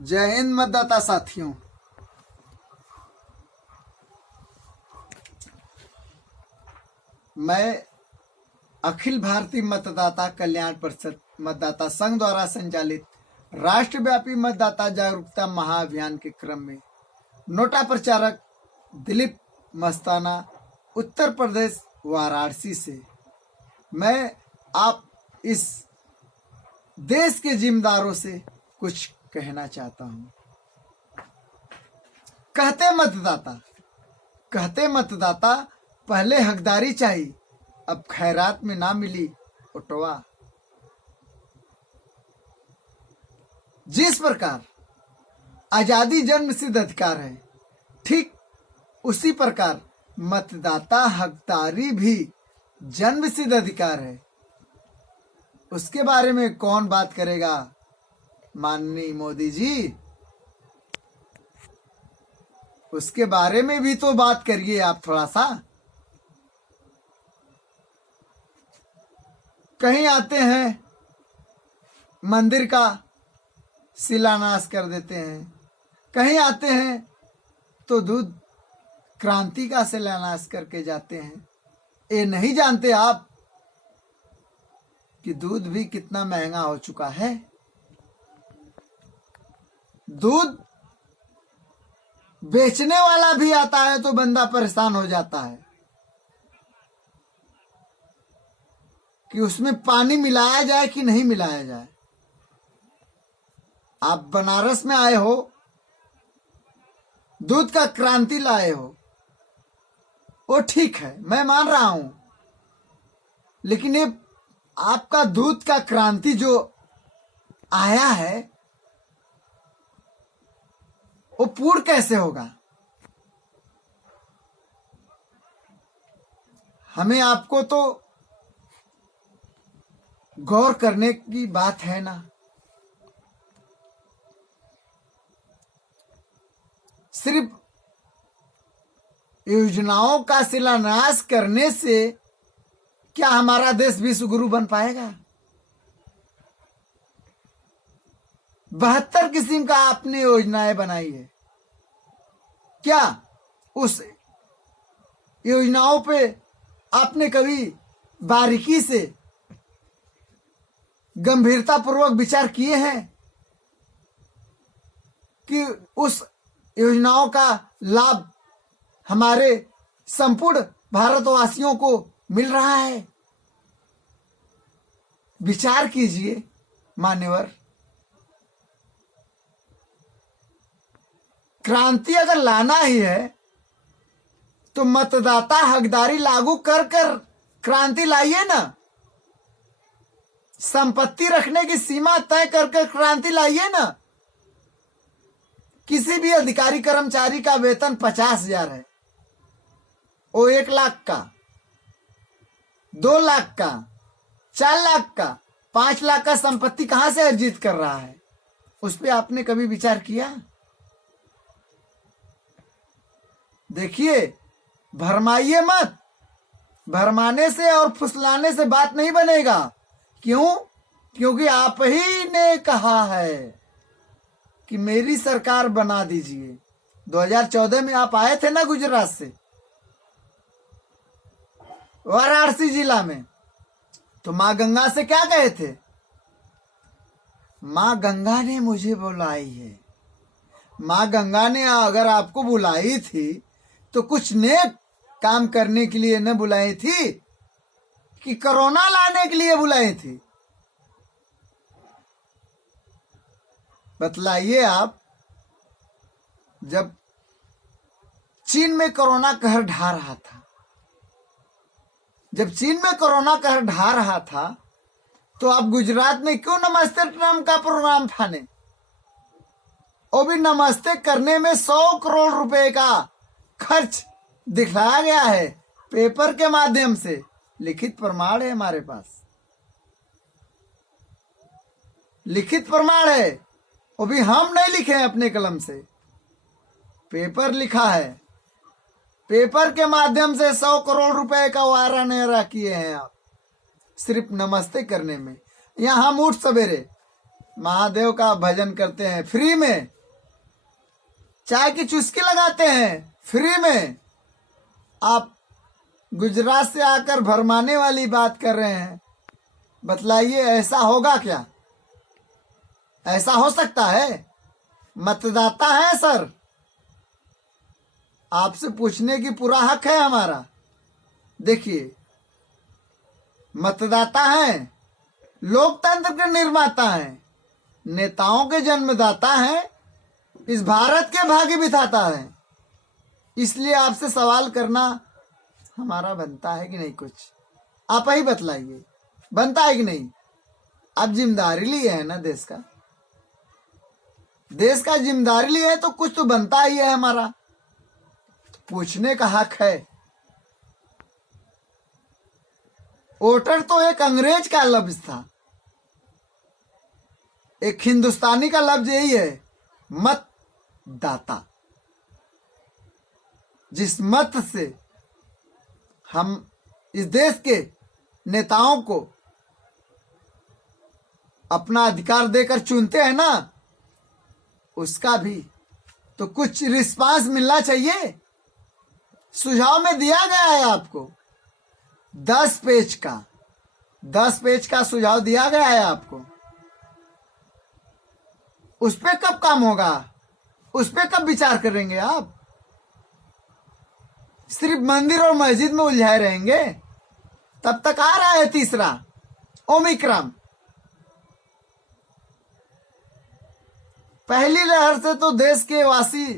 जय हिंद मतदाता साथियों। मैं अखिल भारतीय मतदाता कल्याण परिषद मतदाता संघ द्वारा संचालित राष्ट्रव्यापी मतदाता जागरूकता महाअभियान के क्रम में नोटा प्रचारक दिलीप मस्ताना, उत्तर प्रदेश वाराणसी से मैं आप इस देश के जिम्मेदारों से कुछ कहना चाहता हूं। कहते मतदाता पहले हकदारी चाहिए, अब खैरात में ना मिली उठवा। जिस प्रकार आजादी जन्म सिद्ध अधिकार है, ठीक उसी प्रकार मतदाता हकदारी भी जन्म सिद्ध अधिकार है। उसके बारे में कौन बात करेगा? माननीय मोदी जी, उसके बारे में भी तो बात करिए आप थोड़ा सा। कहीं आते हैं मंदिर का शिलान्यास कर देते हैं, कहीं आते हैं तो दूध क्रांति का शिलान्यास करके जाते हैं। ये नहीं जानते आप कि दूध भी कितना महंगा हो चुका है। दूध बेचने वाला भी आता है तो बंदा परेशान हो जाता है कि उसमें पानी मिलाया जाए कि नहीं मिलाया जाए। आप बनारस में आए हो, दूध का क्रांति लाए हो, वो ठीक है, मैं मान रहा हूं, लेकिन ये आपका दूध का क्रांति जो आया है वो पूर्ण कैसे होगा? हमें आपको तो गौर करने की बात है ना। सिर्फ योजनाओं का शिलान्यास करने से क्या हमारा देश विश्व गुरु बन पाएगा? 72 किस्म का आपने योजनाएं बनाई है। क्या उस योजनाओं पे आपने कभी बारीकी से गंभीरता पूर्वक विचार किए हैं कि उस योजनाओं का लाभ हमारे संपूर्ण भारतवासियों को मिल रहा है? विचार कीजिए मान्यवर। क्रांति अगर लाना ही है तो मतदाता हकदारी लागू कर क्रांति लाइए ना। संपत्ति रखने की सीमा तय कर क्रांति लाइए ना। किसी भी अधिकारी कर्मचारी का वेतन 50,000 है, वो 1 लाख का, 2 लाख का, 4 लाख का, 5 लाख का संपत्ति कहां से अर्जित कर रहा है? उस पर आपने कभी विचार किया? देखिए, भरमाइए मत। भरमाने से और फुसलाने से बात नहीं बनेगा। क्यों? क्योंकि आप ही ने कहा है कि मेरी सरकार बना दीजिए। 2014 में आप आए थे ना गुजरात से, वाराणसी जिला में, तो मां गंगा से क्या कहे थे? मां गंगा ने मुझे बुलाई है। मां गंगा ने अगर आपको बुलाई थी तो कुछ नेक काम करने के लिए न बुलाई थी कि कोरोना लाने के लिए बुलाई थी? बतलाइए आप। जब चीन में कोरोना कहर ढा रहा था, जब चीन में कोरोना कहर ढा रहा था, तो आप गुजरात में क्यों नमस्ते ट्रम्प का प्रोग्राम ठाने? वो भी नमस्ते करने में 100 करोड़ रुपए का खर्च दिखाया गया है पेपर के माध्यम से। लिखित प्रमाण है हमारे पास, लिखित प्रमाण है। वो भी हम नहीं लिखे हैं अपने कलम से, पेपर लिखा है। पेपर के माध्यम से 100 करोड़ रुपए का वारा नेरा किए हैं आप सिर्फ नमस्ते करने में। यहां हम उठ सवेरे महादेव का भजन करते हैं फ्री में, चाय की चुस्की लगाते हैं फ्री में। आप गुजरात से आकर भरमाने वाली बात कर रहे हैं। बतलाइए ऐसा होगा क्या? ऐसा हो सकता है? मतदाता है सर, आपसे पूछने की पूरा हक है हमारा। देखिए, मतदाता हैं, लोकतंत्र के निर्माता हैं, नेताओं के जन्मदाता हैं, इस भारत के भाग्य बिठाता है। इसलिए आपसे सवाल करना हमारा बनता है कि नहीं? कुछ आप ही बतलाइए, बनता है कि नहीं? आप जिम्मेदारी लिए है ना देश का, देश का जिम्मेदारी लिए है तो कुछ तो बनता ही है हमारा, तो पूछने का हक है। वोटर तो एक अंग्रेज का लफ्ज था, एक हिंदुस्तानी का लफ्ज यही है, मतदाता। जिस मत से हम इस देश के नेताओं को अपना अधिकार देकर चुनते हैं ना, उसका भी तो कुछ रिस्पांस मिलना चाहिए। सुझाव में दिया गया है आपको 10 पेज का सुझाव दिया गया है आपको। उस पे कब काम होगा? उस पे कब विचार करेंगे आप? सिर्फ मंदिर और मस्जिद में उलझाए रहेंगे? तब तक आ रहा है तीसरा ओमिक्रॉन। पहली लहर से तो देश के वासी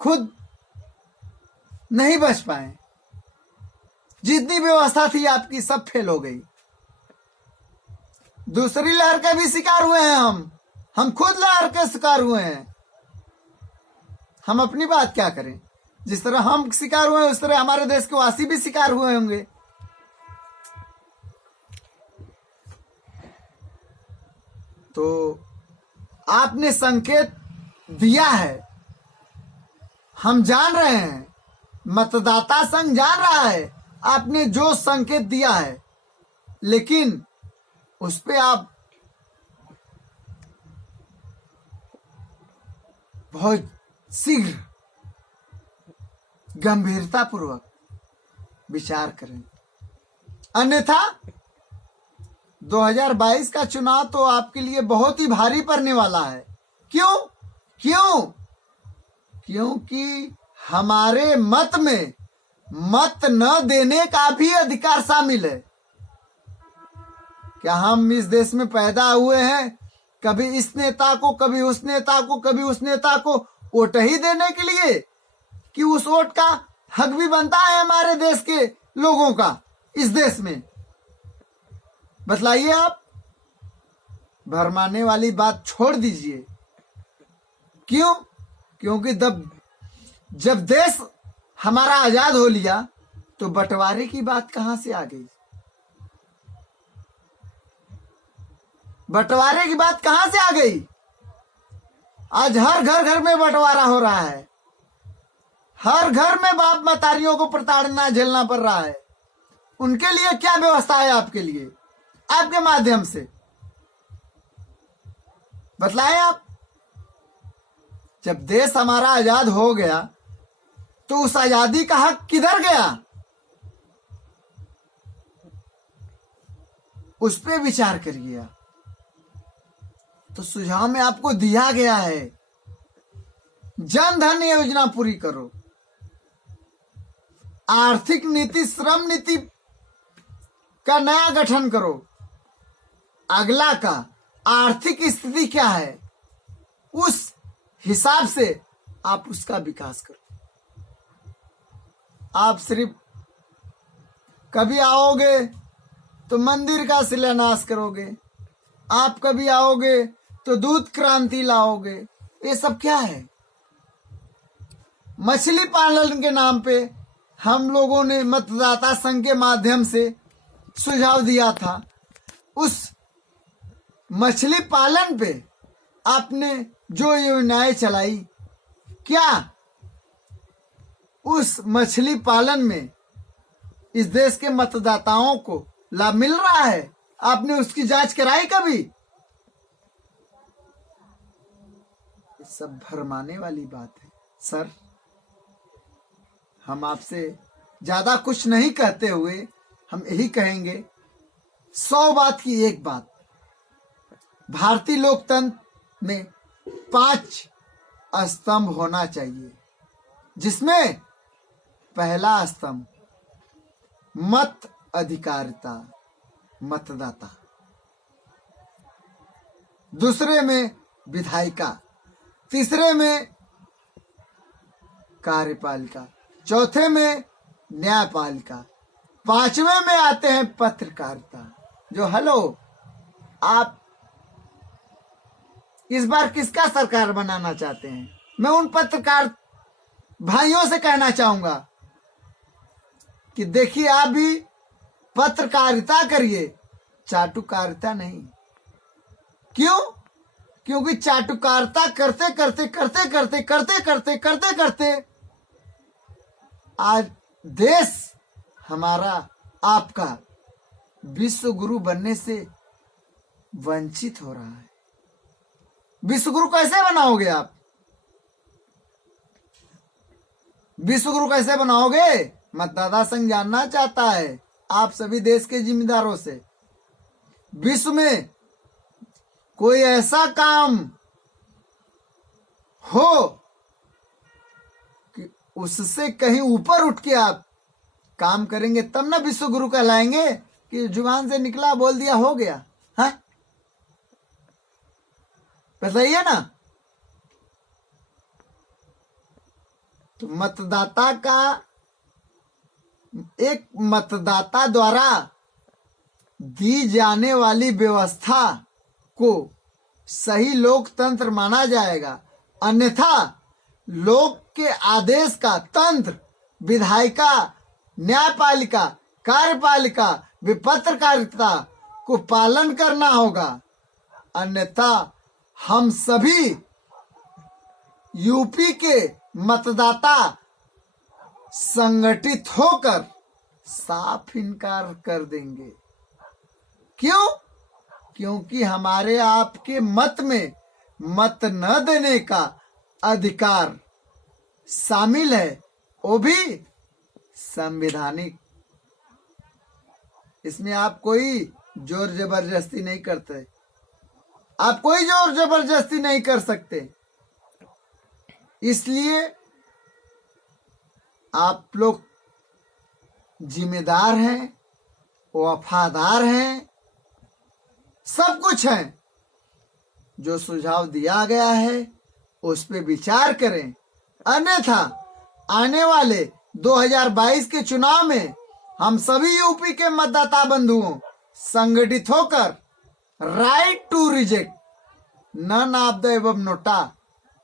खुद नहीं बच पाए, जितनी व्यवस्था थी आपकी सब फेल हो गई। दूसरी लहर के भी शिकार हुए हैं हम खुद लहर के शिकार हुए हैं। हम अपनी बात क्या करें? जिस तरह हम शिकार हुए हैं उस तरह हमारे देश के वासी भी शिकार हुए होंगे। तो आपने संकेत दिया है, हम जान रहे हैं, मतदाता संघ जान रहा है आपने जो संकेत दिया है, लेकिन उस पे आप बहुत शीघ्र गंभीरतापूर्वक विचार करें, अन्यथा 2022 का चुनाव तो आपके लिए बहुत ही भारी पड़ने वाला है। क्यों? क्योंकि हमारे मत में मत न देने का भी अधिकार शामिल है। क्या हम इस देश में पैदा हुए हैं कभी इस नेता को, कभी उस नेता को, कभी उस नेता को वोट ही देने के लिए, कि उस वोट का हक भी बनता है हमारे देश के लोगों का इस देश में? बतलाइए आप। भरमाने वाली बात छोड़ दीजिए। क्यों? क्योंकि जब देश हमारा आजाद हो लिया तो बंटवारे की बात कहां से आ गई? बंटवारे की बात कहां से आ गई? आज हर घर में बंटवारा हो रहा है। हर घर में बाप मतारियों को प्रताड़ना झेलना पड़ रहा है। उनके लिए क्या व्यवस्था है आपके लिए, आपके माध्यम से? बतलाएं आप। जब देश हमारा आजाद हो गया तो उस आजादी का हक किधर गया? उस पे विचार करिए आप। तो सुझाव में आपको दिया गया है, जन धन योजना पूरी करो, आर्थिक नीति, श्रम नीति का नया गठन करो। अगला का आर्थिक स्थिति क्या है, उस हिसाब से आप उसका विकास करो। आप सिर्फ कभी आओगे तो मंदिर का शिलान्यास करोगे, आप कभी आओगे तो दूध क्रांति लाओगे। ये सब क्या है? मछली पालन के नाम पे हम लोगों ने मतदाता संघ के माध्यम से सुझाव दिया था। उस मछली पालन पे आपने जो योजनाएं चलाई, क्या उस मछली पालन में इस देश के मतदाताओं को लाभ मिल रहा है? आपने उसकी जांच कराई कभी? सब भरमाने वाली बात है। सर, हम आपसे ज्यादा कुछ नहीं कहते हुए हम यही कहेंगे, 100 बात की एक बात, भारतीय लोकतंत्र में 5 स्तंभ होना चाहिए, जिसमें पहला स्तंभ मत अधिकारिता, मतदाता, दूसरे में विधायिका, तीसरे में कार्यपालिका, चौथे में न्यायपालिका, पांचवें में आते हैं पत्रकारिता। जो हेलो, आप इस बार किसका सरकार बनाना चाहते हैं? मैं उन पत्रकार भाइयों से कहना चाहूंगा कि देखिए, आप भी पत्रकारिता करिए, चाटुकारिता नहीं। क्यों? क्योंकि चाटुकारिता करते करते करते करते करते करते करते करते आज देश हमारा, आपका विश्व गुरु बनने से वंचित हो रहा है। विश्व गुरु कैसे बनाओगे आप? विश्व गुरु कैसे बनाओगे? मतदाता संघ जानना चाहता है आप सभी देश के जिम्मेदारों से, विश्व में कोई ऐसा काम हो कि उससे कहीं ऊपर उठ के आप काम करेंगे, तब ना विश्व गुरु कहलाएंगे कि जुबान से निकला बोल दिया हो गया। हाँ, बताइए ना। तो मतदाता का, एक मतदाता द्वारा दी जाने वाली व्यवस्था को सही लोकतंत्र माना जाएगा, अन्यथा लोक के आदेश का तंत्र, विधायिका, न्यायपालिका, कार्यपालिका, पत्रकारिता को पालन करना होगा। अन्यथा हम सभी यूपी के मतदाता संगठित होकर साफ इनकार कर देंगे। क्यों? क्योंकि हमारे आपके मत में मत न देने का अधिकार शामिल है, वो भी संवैधानिक। इसमें आप कोई जोर जबरदस्ती नहीं करते, आप कोई जोर जबरदस्ती नहीं कर सकते। इसलिए आप लोग जिम्मेदार हैं, वफादार हैं, सब कुछ है। जो सुझाव दिया गया है उस पे विचार करें, अन्यथा आने वाले 2022 के चुनाव में हम सभी यूपी के मतदाता बंधुओं संगठित होकर right to reject, none of the above NOTA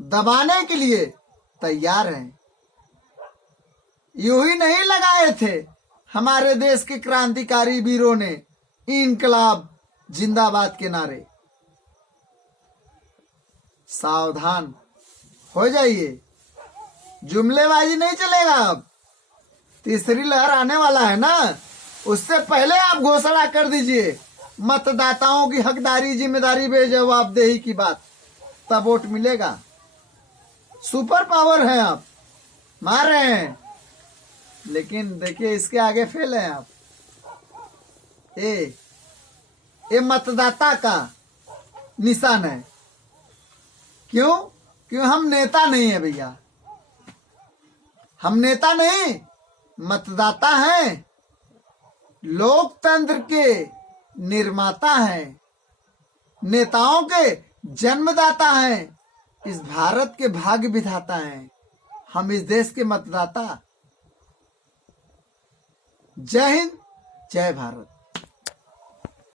दबाने के लिए तैयार हैं। यूं ही नहीं लगाए थे हमारे देश के क्रांतिकारी वीरों ने इनकलाब जिंदाबाद के नारे। सावधान हो जाइए, जुमलेबाजी नहीं चलेगा। अब तीसरी लहर आने वाला है ना, उससे पहले आप घोषणा कर दीजिए मतदाताओं की हकदारी, जिम्मेदारी, बेजवाबदेही की बात, तब वोट मिलेगा। सुपर पावर है आप, मार रहे हैं, लेकिन देखिए इसके आगे फेल हैं आप। ये मतदाता का निशान है। क्यों? क्यों? हम नेता नहीं है भैया, हम नेता नहीं, मतदाता हैं, लोकतंत्र के निर्माता हैं, नेताओं के जन्मदाता हैं, इस भारत के भाग्य विधाता हैं हम, इस देश के मतदाता। जय हिंद, जय भारत।